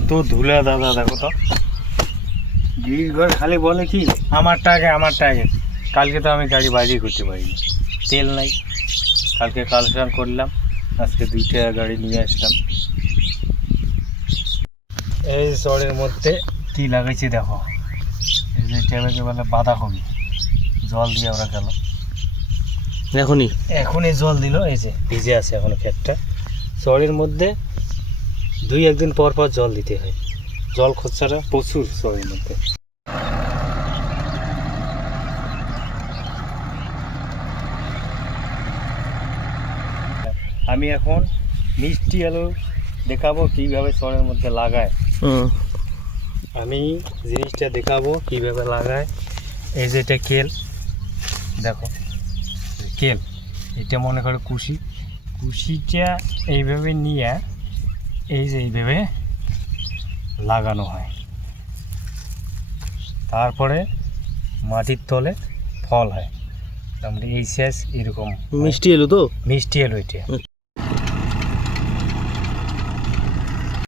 এত ধুলা দাদা, দেখো তো। গিরিশ ঘর খালি বলে কি আমারটা আগে। কালকে তো আমি গাড়ি বাইরে করতে পারিনি, তেল নাই। কালকে কালেকশন করলাম, আজকে 2টা গাড়ি নিয়ে আসলাম। এই চরের মধ্যে কি লাগাইছি দেখো, এই যে ট্যাবেকে বলে বাঁধাকপি। জল দিয়ে ওরা গেল এখনই জল দিল, এই যে ভিজে আছে এখনো ক্ষেতটা। চরের মধ্যে 2-1 দিন পর পর জল দিতে হয়, জল খরচাটা প্রচুর চরের মধ্যে। আমি এখন মিষ্টি আলু দেখাবো কিভাবে চরের মধ্যে লাগায়। আমি জিনিসটা দেখাবো কিভাবে লাগায়। এই যে এটা কেল, দেখো কেল, এটা মনে করো কুশিটা এইভাবে নিয়ে এই যে এইভাবে লাগানো হয়, তারপরে মাটির তলে ফল হয়। আমরা এই শেষ এরকম মিষ্টি এলো তো, মিষ্টি আলু এটা।